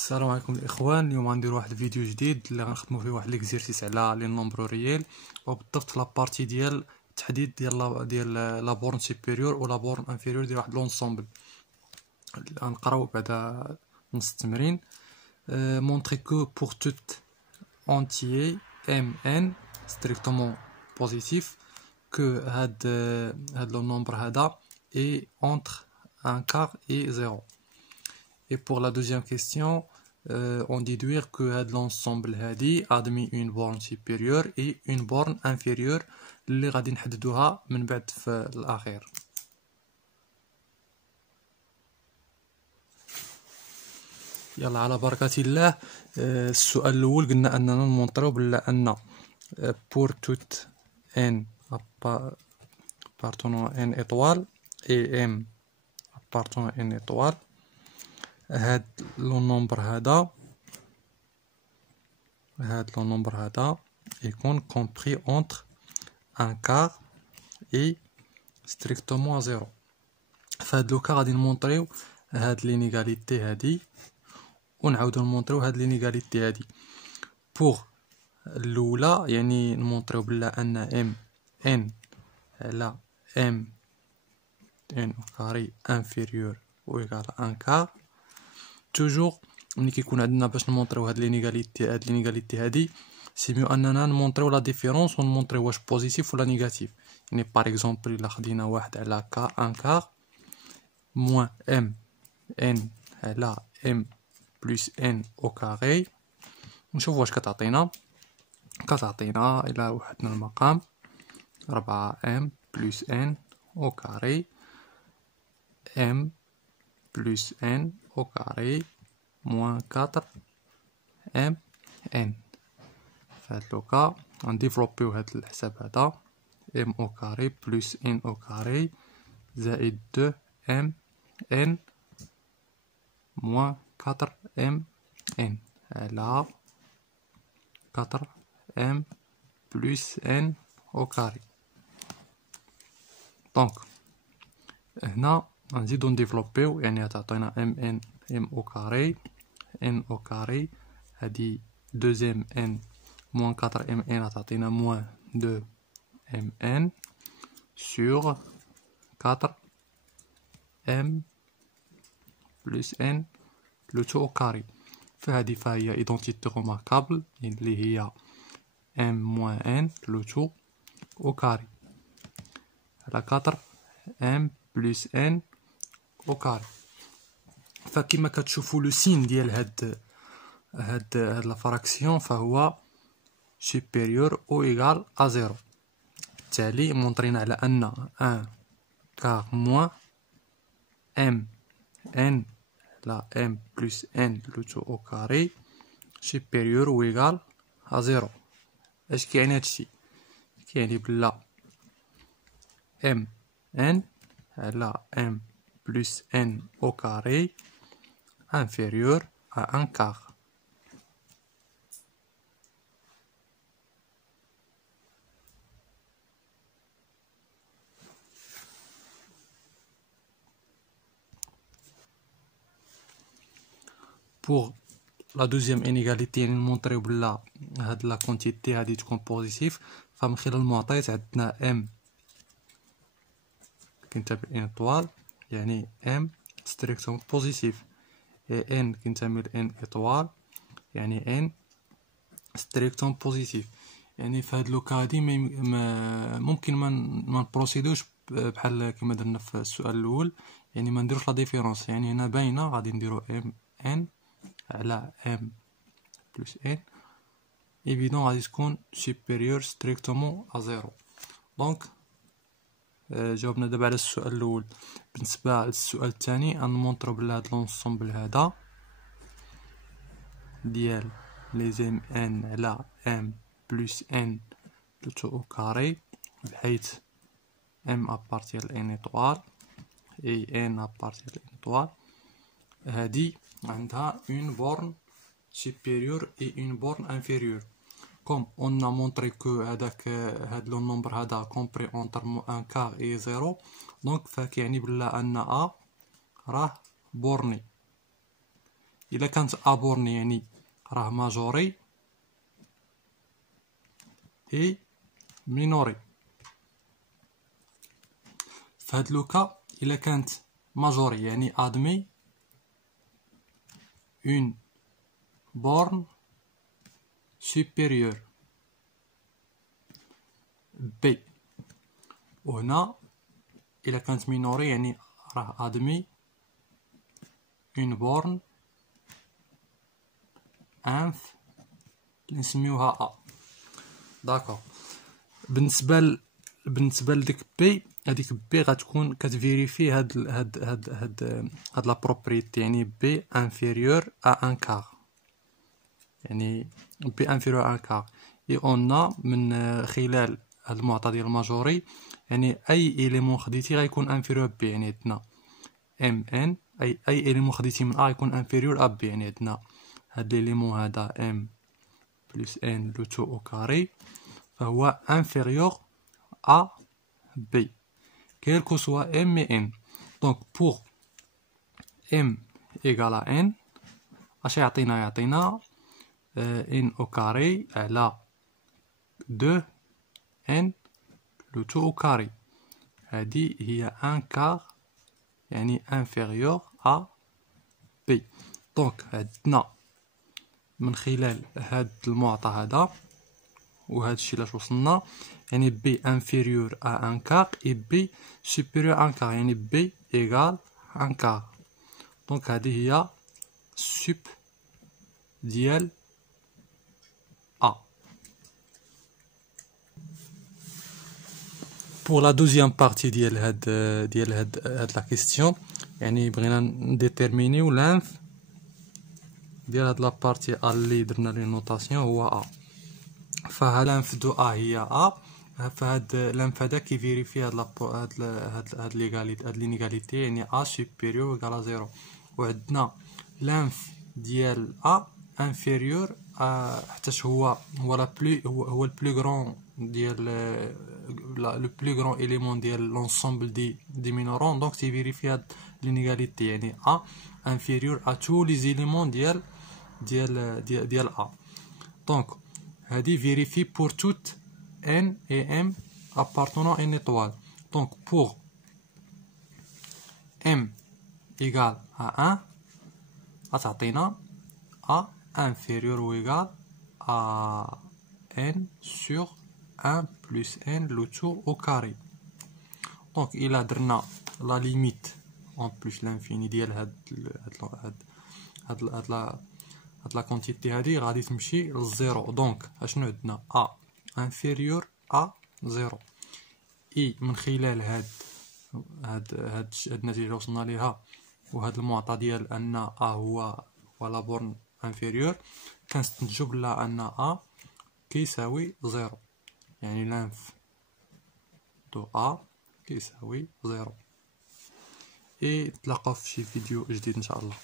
السلام عليكم الاخوان. اليوم غندير واحد الفيديو جديد اللي غنخدمو فيه واحد ليكزيرسيس على لي نومبر ريال، وبالضبط لابارتي ديال التحديد ديال لا بورن سوبيريور و لا بورن انفيريور ديال واحد لونسومبل. غنقراو بعدا نص التمرين. montrer que pour tout entier mn strictement positif que هاد لو نومبر هذا est entre un quart et 0. Et pour la deuxième question, on déduire que l'ensemble هادي admis une borne supérieure et une borne inférieure اللي غادي نحددوها من بعد في الأخير. يلا على بركة الله. السؤال الأول قلنا أننا نمونطريو بلا أن pour toute n appartenant à n étoile et m appartenant à n étoile هاد لو نومبر هذا يكون compris entre un quart et strictement à 0. فهاد لوكا غادي نمونطريو هاد لينيغاليتي هادي ونعاودو نمونطريو هاد لينيغاليتي هادي. بوغ الاولى يعني نمونطريو بلا ان ام ان على ام ان او كاري انفيريور او ايكال ان كار. توجور ملي كيكون عندنا باش نمونطريو هاد لينيغاليتي هادي سي ميو اننا نمونطريو لا ديفيرونس ونمونطريو واش بوزيتيف ولا نيجاتيف. يعني باغ اكزومبل الا خدينا واحد على ان كار موان ام ان على ام بلس ان او كاري، نشوف واش كتعطينا الى وحدنا المقام 4 ام بلس ان او كاري ام بلس ان au carré moins 4 m n. فهاد لوكا غنديفلوبيو هاد الحساب هذا m au carré plus n au carré زائد 2 m n moins 4 m n على 4 m plus n au carré. دونك هنا غنزيدو نديفلوبيو، يعني غتعطينا ام ان ام او كاري ان او كاري هادي 2 ام ان موان 4 ام ان غتعطينا موان 2 ام ان سور 4 ام بلس ان لو تو او كاري. فهادي فهي ايدونتيتي روماركابل اللي هي ام موان ان لو تو او كاري على 4 ام بلس ان او كاري. فكما كتشوفوا لو سين ديال هاد لا فراكسيون فهو سوبيريور او ايغال ا 0. بالتالي مونطرينا على ان 1 كار موان ام ان على ام بلس ان لو تو او كاري سوبيريور او ايغال ا 0. اش كيعني هادشي؟ كيعني بلا ام ان على m plus n au carré inférieur à 1 quart. Pour la deuxième inégalité يعني نمونطريو بلا هاد لا كونتيتي هادي تكون بوزيتيف، فمن خلال المعطيات عندنا m كينتمي ل n étoile يعني m ستريكتوم بوزيتيف et n كينتمي ل n étoile يعني n ستريكتوم بوزيتيف. يعني في هاد لوكا هادي ممكن ما نبروسيدوش بحال كما درنا في السؤال الاول، يعني ما نديروش لا ديفيرونس. يعني هنا باينه غادي نديرو m n على m بلس n ايفيدون غادي تكون supérieur strictement à 0. دونك جاوبنا دابا على السؤال الاول. بالنسبه للسؤال الثاني غنمونطرو بلا هاد لونسومبل هذا ديال لي زم ان على ام بلس ان لو تو او كاري، بحيث ام ابارتير ان ايطوال اي ان ابارتير ان ايطوال هادي عندها اون بورن supérieur et une borne inférieure. Comme on a montré que هاد لو نومبر هذا compris entre 1 quart et 0، donc فكيعني بلا ان ا راه بورني. الا كانت ا بورني يعني راه ماجوري اي مينوري. في هاد لوكا الا كانت ماجوري يعني ادمي اون borne supérieure B. وهنا إلا كانت مينوري يعني راه admis une borne inf اللي نسميوها A. داكوغ. بالنسبة لديك بي، هاديك بي غتكون كتفيريفي هاد لا بروبريتي، يعني بي انفيريور ا ان كار، يعني بي انفيريور ا ان كار. اي اون من خلال هاد المعطى ديال الماجوري، يعني اي اليمون خديتي غيكون انفيريور بي، يعني عندنا ام ان اي اليمون خديتي من ا غيكون انفيريور ا بي، يعني عندنا هاد اليمون هذا ام بلس ان لو تو او كاري فهو انفيريور ا بي quel que soit m et n. donc pour m égale à n اش يعطينا n au carré على 2 n le tout au carré. هذه هي 1 quart يعني inférieur à b. donc عندنا من خلال هاد المعطى هذا وهذا الشيء لاش وصلنا، يعني b inférieur à 1 quart et b supérieur à 1 quart، يعني b égale 1 quart. donc هذه هي sup ديال A. pour la deuxième partie ديال هاد la question، يعني بغينا نديتيرمينيو لانف ديال هاد لا بارتي A اللي درنا ليه نوطاسيون هو A. فها لانف دو A هي A، فهاد لانف هذا كيفيريفي هاد لينيغاليتي، يعني A supérieur égale à 0. وعندنا لانف ديال A inférieur حتىش هو le plus grand ديال le plus grand élément ديال l'ensemble des minorons. donc تيفيريفي هاد l'inégalité، يعني A inférieur à tous les éléments ديال A. donc هادي vérifie pour toute n et m appartenant à une étoile. donc pour m égale à 1 غتعطينا A inférieur ou égal à n sur 1 plus n le tout au carré. donc il a درنا la limite en plus l'infini ديال هاد لا كونتيتي هادي غادي تمشي للزيرو. دونك اشنو عندنا A inférieur à 0. اي من خلال هاد النتيجة اللي وصلنا ليها وهاد المعطى ديال ان A هو لا بورن انفيريور، كنستنتجو بلا ان A كيساوي 0، يعني لانف دو A كيساوي 0. اي تلاقاو في شي فيديو جديد ان شاء الله.